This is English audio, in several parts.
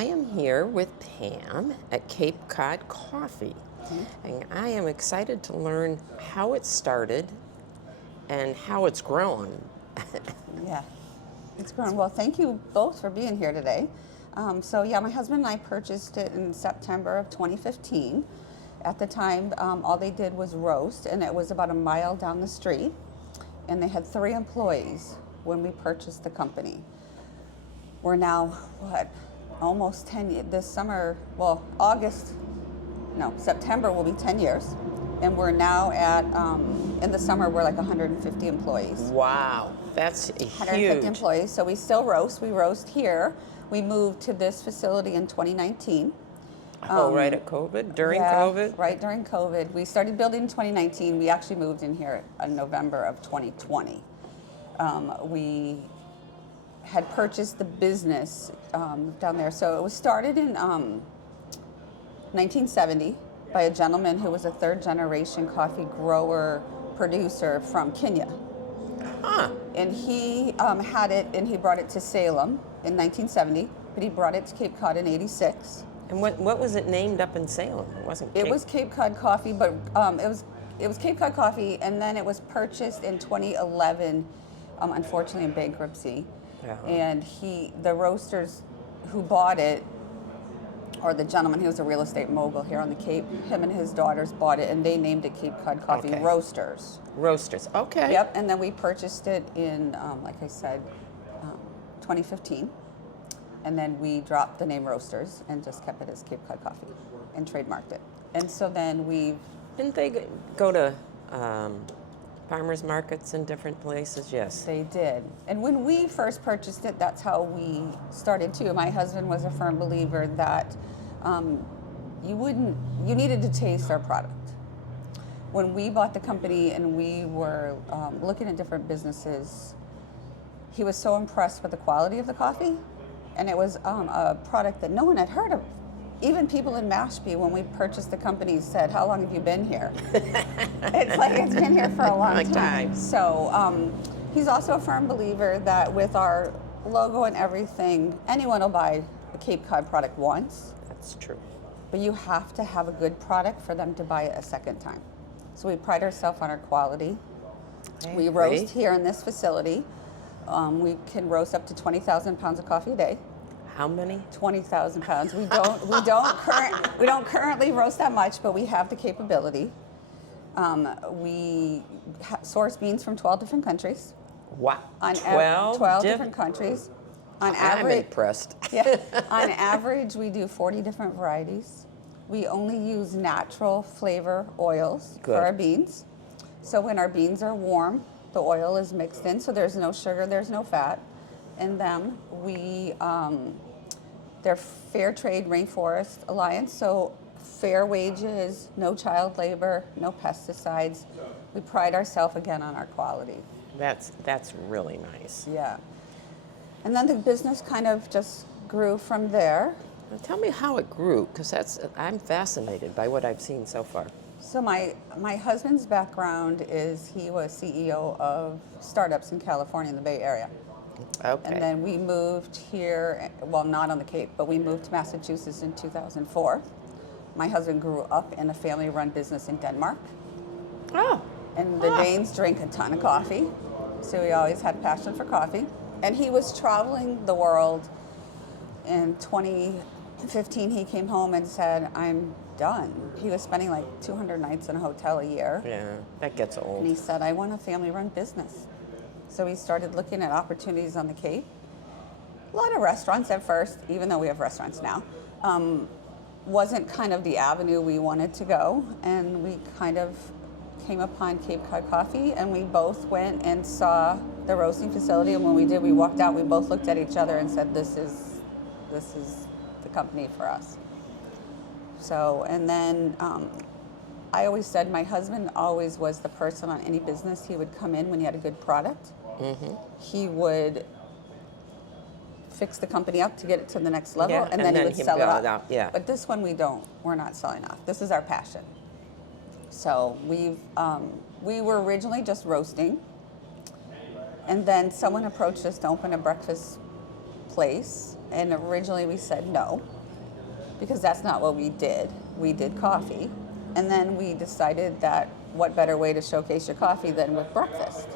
I am here with Pam at Cape Cod Coffee, and I am excited to learn how it started and how it's grown. Yeah, it's grown. Well, thank you both for being here today. My husband and I purchased it in September of 2015. At the time, all they did was roast, and it was about a mile down the street. And they had 3 employees when we purchased the company. We're now, almost 10 years, this summer, September will be 10 years. And we're now at, in the summer, we're like 150 employees. Wow, that's huge. 150 employees, so we still roast. We roast here. We moved to this facility in 2019. Right at COVID? During COVID? Right during COVID. We started building in 2019. We actually moved in here in November of 2020. We had purchased the business down there. So it was started in 1970 by a gentleman who was a 3rd-generation coffee grower producer from Kenya. Huh. And he had it, and he brought it to Salem in 1970, but he brought it to Cape Cod in 86. And what was it named up in Salem? It wasn't Cape. It was Cape Cod Coffee, but it was Cape Cod Coffee, and then it was purchased in 2011, unfortunately in bankruptcy. Yeah. And the roasters who bought it, or the gentleman, he was a real estate mogul here on the Cape, him and his daughters bought it, and they named it Cape Cod Coffee Okay. Roasters. Roasters, okay. Yep, and then we purchased it in, 2015. And then we dropped the name Roasters and just kept it as Cape Cod Coffee and trademarked it. And so then Didn't they go to farmers markets in different places? Yes. They did. And when we first purchased it, that's how we started too. My husband was a firm believer that you needed to taste our product. When we bought the company and we were looking at different businesses, he was so impressed with the quality of the coffee. And it was a product that no one had heard of. Even people in Mashpee, when we purchased the company, said, "How long have you been here?" It's like it's been here for a long time. So he's also a firm believer that with our logo and everything, anyone will buy a Cape Cod product once. That's true. But you have to have a good product for them to buy it a second time. So we pride ourselves on our quality. We roast here in this facility. We can roast up to 20,000 pounds of coffee a day. How many? 20,000 pounds. We don't currently roast that much, but we have the capability. We source beans from 12 different countries. Wow. 12 different countries. On average, I'm impressed. Yeah. On average, we do 40 different varieties. We only use natural flavor oils for our beans. So when our beans are warm, the oil is mixed in, so there's no sugar, there's no fat in them. They're Fair Trade Rainforest Alliance, so fair wages, no child labor, no pesticides. We pride ourselves again on our quality. That's really nice. Yeah. And then the business kind of just grew from there. Now tell me how it grew, because I'm fascinated by what I've seen so far. So my husband's background is he was CEO of startups in California in the Bay Area. Okay. And then we moved here, well, not on the Cape, but we moved to Massachusetts in 2004. My husband grew up in a family-run business in Denmark. Oh. And the Danes drink a ton of coffee, so he always had a passion for coffee. And he was traveling the world. In 2015, he came home and said, "I'm done." He was spending like 200 nights in a hotel a year. Yeah, that gets old. And he said, "I want a family-run business." So we started looking at opportunities on the Cape. A lot of restaurants at first, even though we have restaurants now, wasn't kind of the avenue we wanted to go. And we kind of came upon Cape Cod Coffee, and we both went and saw the roasting facility. And when we did, we walked out, we both looked at each other and said, this is the company for us. So, and then I always said my husband always was the person on any business. He would come in when he had a good product. Mm-hmm. He would fix the company up to get it to the next level, and then he would sell it off. Yeah. But this one we're not selling off. This is our passion. So we were originally just roasting, and then someone approached us to open a breakfast place And originally we said no, because that's not what we did. We did coffee. And then we decided that what better way to showcase your coffee than with breakfast.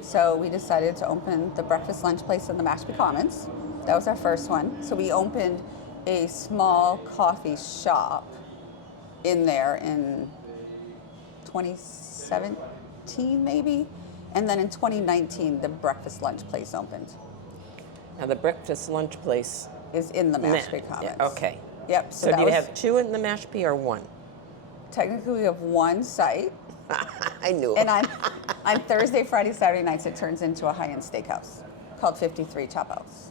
So we decided to open the breakfast lunch place in the Mashpee Commons. That was our first one. So we opened a small coffee shop in there in 2017 maybe. And then in 2019, the breakfast lunch place opened. Now the breakfast lunch place. Is in the Mashpee Commons. Yeah, okay. Yep. So do you have two in the Mashpee or one? Technically, we have one site. I knew it. And on Thursday, Friday, Saturday nights, it turns into a high-end steakhouse called 53 Chop House.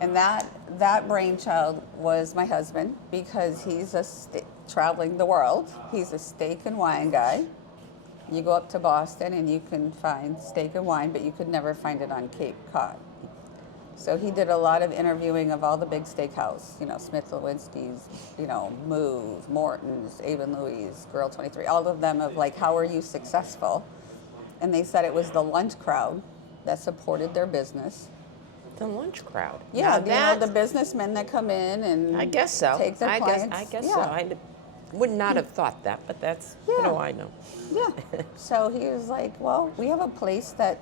And that brainchild was my husband, because he's traveling the world. He's a steak and wine guy. You go up to Boston and you can find steak and wine, but you could never find it on Cape Cod. So he did a lot of interviewing of all the big steakhouse, Smith Lewinsky's, Move, Morton's, Avon Louis, Grill 23, all of them of like, how are you successful? And they said it was the lunch crowd that supported their business. The lunch crowd. Yeah, the businessmen that come in and I guess so. take their clients. I guess yeah. so. I would not have thought that, but that's what I know. Yeah. So he was like, well, we have a place that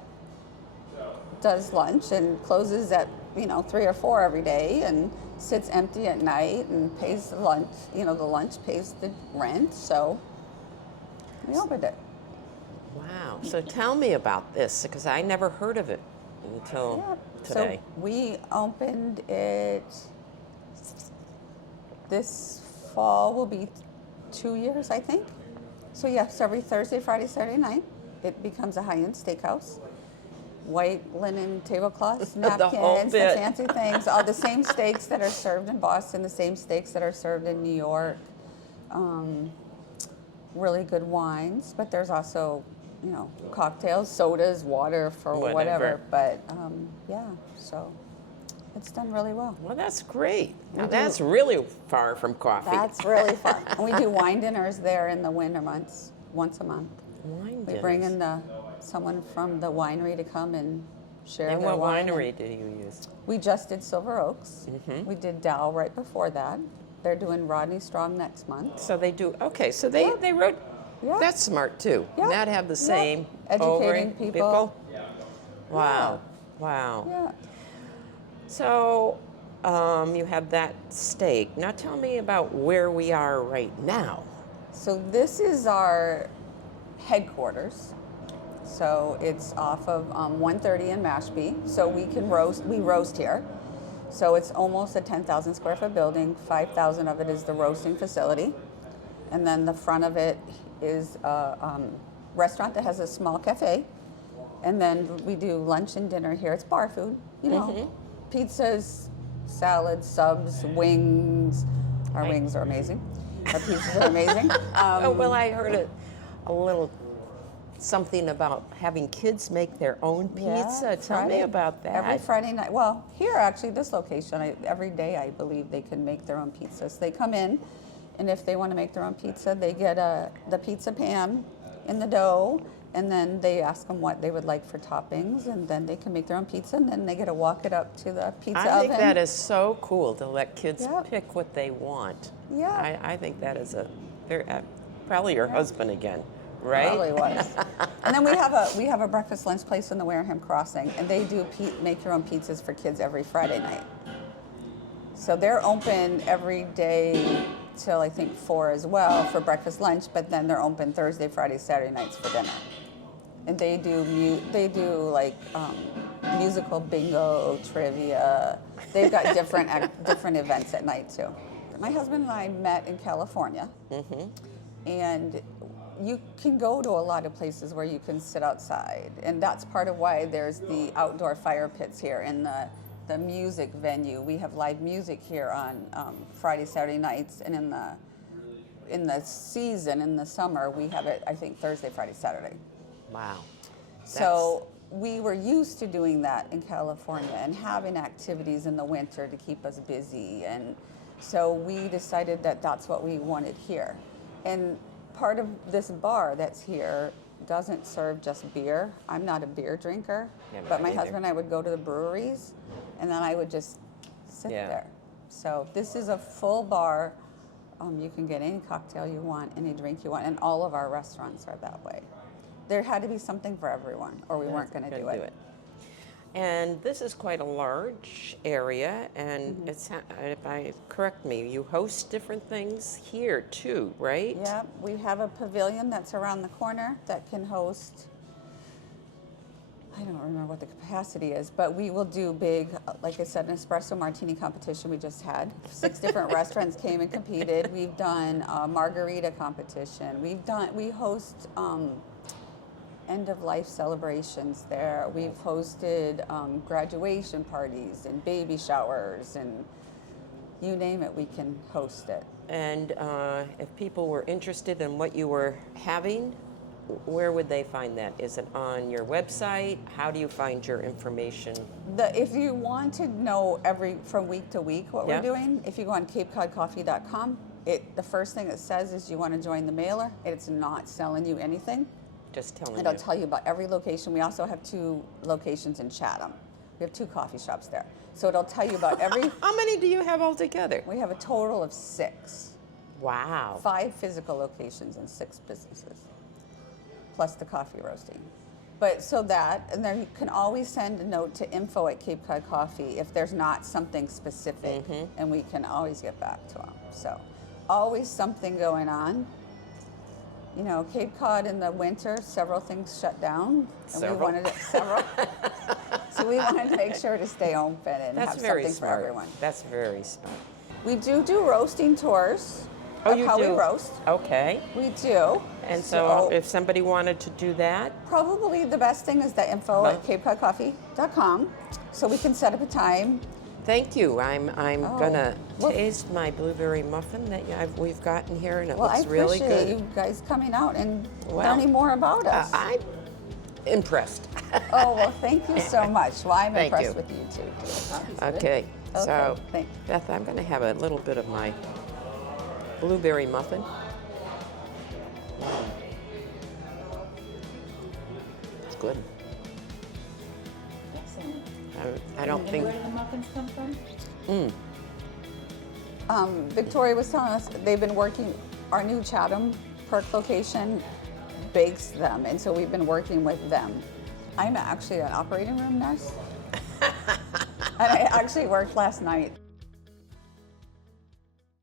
does lunch and closes at 3 or 4 every day and sits empty at night and pays the lunch. The lunch pays the rent. So we opened it. Wow. So tell me about this, because I never heard of it until today. So we opened it this fall will be 2 years, I think. So yes, every Thursday, Friday, Saturday night, it becomes a high-end steakhouse. White linen tablecloths, napkins, the fancy things, all the same steaks that are served in Boston, the same steaks that are served in New York. Really good wines, but there's also, cocktails, sodas, water for whatever. But so it's done really well. Well, that's great. Now that's really far from coffee. That's really far. And we do wine dinners there in the winter months, once a month. Wine We bring in someone from the winery to come and share And their what wine. winery do you use? We just did Silver Oaks. Mm-hmm. We did Dow right before that. They're doing Rodney Strong next month. So they do. Okay, so they wrote. Yeah. That's smart too. Yeah. Not have the Yeah. same Educating people. Wow. Wow. Yeah. So you have that steak. Now tell me about where we are right now. So this is our headquarters. So it's off of 130 in Mashpee. So we roast here. So it's almost a 10,000 square foot building. 5,000 of it is the roasting facility. And then the front of it is a restaurant that has a small cafe. And then we do lunch and dinner here. It's bar food, pizzas, salads, subs, wings. Our wings are amazing. Our pizzas are amazing. Well, I heard a little something about having kids make their own pizza. Tell me about that. Every Friday night. Well, here actually, this location, every day I believe they can make their own pizzas. They come in, and if they want to make their own pizza, they get the pizza pan in the dough, and then they ask them what they would like for toppings, and then they can make their own pizza, and then they get to walk it up to the pizza oven. I think that is so cool to let kids Yep. pick what they want. Yeah. I think that is probably your husband again, right? Probably was. And then we have a breakfast lunch place in the Wareham Crossing, and they do make your own pizzas for kids every Friday night. So they're open every day till I think 4 as well for breakfast lunch, but then they're open Thursday, Friday, Saturday nights for dinner. And they do like musical bingo, trivia. They've got different events at night too. My husband and I met in California, and you can go to a lot of places where you can sit outside, and that's part of why there's the outdoor fire pits here and the music venue. We have live music here on Friday, Saturday nights, and in the season, in the summer, we have it, I think, Thursday, Friday, Saturday. Wow. So we were used to doing that in California and having activities in the winter to keep us busy. And so we decided that that's what we wanted here. And part of this bar that's here doesn't serve just beer. I'm not a beer drinker, Yeah, but me my neither. husband and I would go to the breweries and then I would just sit Yeah. there. So this is a full bar. You can get any cocktail you want, any drink you want, and all of our restaurants are that way. There had to be something for everyone, or we weren't going to do it. And this is quite a large area, and it's, if I correct me, you host different things here too, right? Yeah, we have a pavilion that's around the corner that can host, I don't remember what the capacity is, but we will do big, like I said, an espresso martini competition we just had. 6 different restaurants came and competed. We've done a margarita competition. We host end of life celebrations there. We've hosted graduation parties and baby showers, and you name it, we can host it. And if people were interested in what you were having, where would they find that? Is it on your website? How do you find your information? If you want to know from week to week what Yep. we're doing, if you go on capecodcoffee.com, the first thing it says is you want to join the mailer. It's not selling you anything. Just telling It'll you. tell you about every location. We also have 2 locations in Chatham. We have 2 coffee shops there. So it'll tell you about every, How many do you have altogether? we have a total of 6. Wow. 5 physical locations and 6 businesses, plus the coffee roasting. But so that, and then you can always send a note to info@Cape Cod Coffee if there's not something specific, and we can always get back to them. So always something going on. You know, Cape Cod in the winter, several things shut down, and we wanted it several. So we wanted to make sure to stay open and That's have very something smart. for everyone. That's very smart. We do roasting tours Oh, of you how do? we roast. Okay. We do. And so if somebody wanted to do that, Probably the best thing is the info@capecodcoffee.com, so we can set up a time. thank you. I'm Oh, gonna well- taste my blueberry muffin that we've gotten here, and it Well, I looks really appreciate good. you guys coming out and Well, learning more about us. I'm impressed. Oh, well, thank you so much. Well, I'm Thank impressed you. with you too. Okay. So, Okay, thanks. Beth, I'm gonna have a little bit of my blueberry muffin. It's good. Excellent. I don't And think. where do the muffins come from? Victoria was telling us they've been working, our new Chatham Perk location bakes them, and so we've been working with them. I'm actually an operating room nurse, and I actually worked last night.